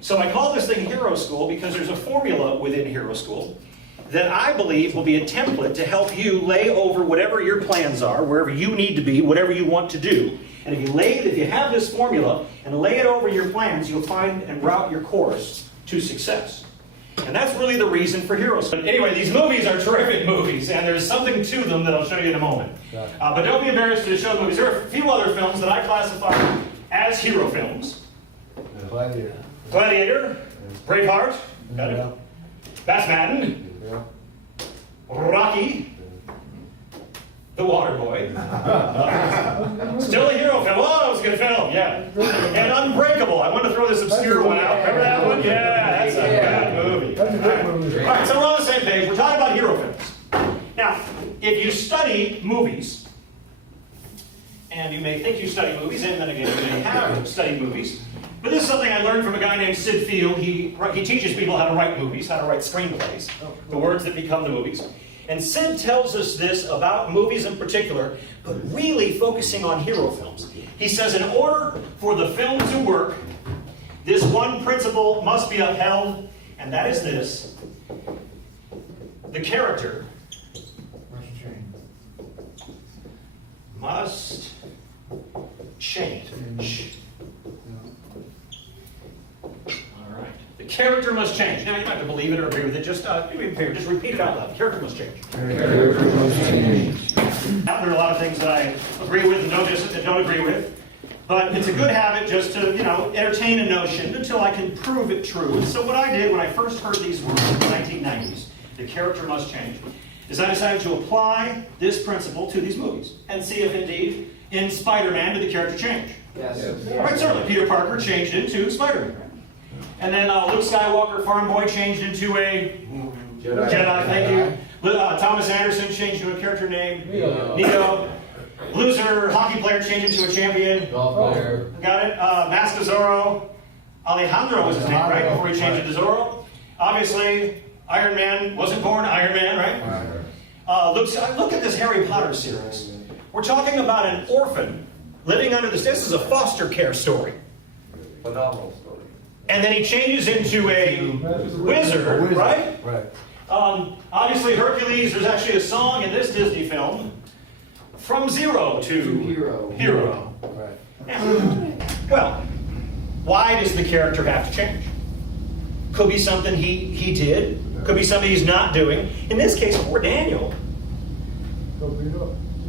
So I call this thing Hero School because there's a formula within Hero School that I believe will be a template to help you lay over whatever your plans are, wherever you need to be, whatever you want to do. And if you have this formula and lay it over your plans, you'll find and route your course to success. And that's really the reason for Hero School. Anyway, these movies are terrific movies, and there's something to them that I'll show you in a moment. But don't be embarrassed to show the movies. There are a few other films that I classify as hero films. Gladiator, Braveheart, got it? Batman, Rocky, The Waterboy. Still a hero film. Oh, that was a good film, yeah. And Unbreakable. I want to throw this obscure one out. Remember that one? Yeah, that's a good movie. All right, so we're on the same page. We're talking about hero films. Now, if you study movies, and you may think you study movies, and then again, you may have studied movies, but this is something I learned from a guy named Sid Field. He teaches people how to write movies, how to write screenplays, the words that become the movies. And Sid tells us this about movies in particular, but really focusing on hero films. He says, in order for the film to work, this one principle must be upheld, and that is this: the character must change. All right. The character must change. Now, you don't have to believe it or agree with it. Just repeat it out loud. The character must change. Character must change. Now, there are a lot of things that I agree with and don't agree with. But it's a good habit just to, entertain a notion until I can prove it true. So what I did when I first heard these words in the 1990s, the character must change, is I decided to apply this principle to these movies and see if indeed in Spider-Man did the character change. Yes. Right, certainly. Peter Parker changed into Spider-Man. And then Luke Skywalker, farm boy, changed into a Jedi, thank you. Thomas Anderson changed into a character named Neo. Loser hockey player changed into a champion. Golf player. Got it? Mask of Zorro. Alejandro was his name, right? Before he changed it to Zorro. Obviously, Iron Man wasn't born Iron Man, right? Look at this Harry Potter series. We're talking about an orphan living under this. This is a foster care story. Phenomenal story. And then he changes into a wizard, right? Right. Obviously, Hercules, there's actually a song in this Disney film, From Zero to Hero. Right. Now, well, why does the character have to change? Could be something he did. Could be something he's not doing. In this case, poor Daniel.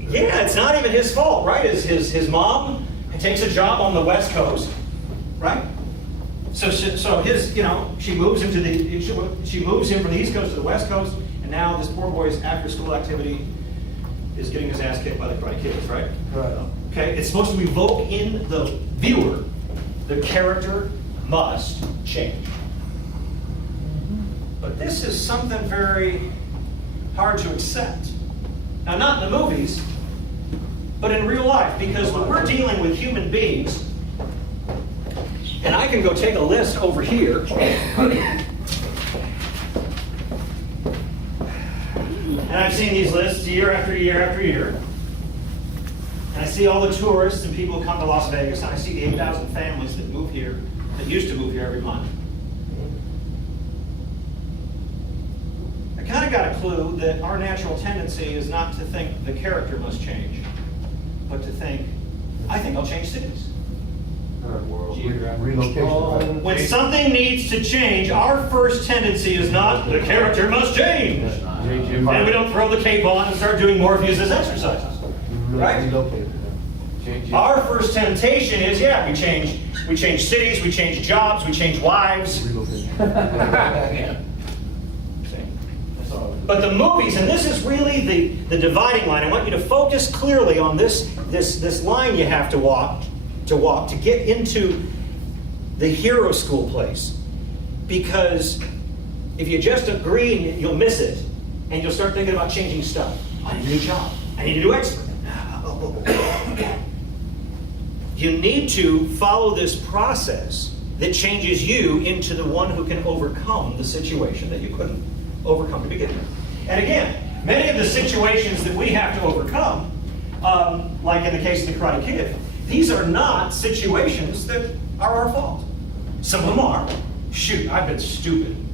Yeah, it's not even his fault, right? His mom takes a job on the West Coast, right? So his, she moves him from the East Coast to the West Coast, and now this poor boy's after-school activity is getting his ass kicked by the Karate Kids, right? Right. Okay, it's supposed to evoke in the viewer the character must change. But this is something very hard to accept. Now, not in the movies, but in real life, because when we're dealing with human beings, and I can go take a list over here, and I've seen these lists year after year after year, and I see all the tourists and people who come to Las Vegas, and I see the 8,000 families that move here, that used to move here every month. I kind of got a clue that our natural tendency is not to think the character must change, but to think, I think I'll change cities. Relocation. When something needs to change, our first tendency is not, the character must change. And we don't throw the cape on and start doing Morpheus' exercises. Right? Our first temptation is, we change cities, we change jobs, we change wives. But the movies, and this is really the dividing line. I want you to focus clearly on this line you have to walk to get into the hero school place. Because if you just agree, you'll miss it. And you'll start thinking about changing stuff. I need a new job. I need to do extra. You need to follow this process that changes you into the one who can overcome the situation that you couldn't overcome to begin with. And again, many of the situations that we have to overcome, like in the case of the Karate Kid, these are not situations that are our fault. Some of them are, Shoot, I've been stupid.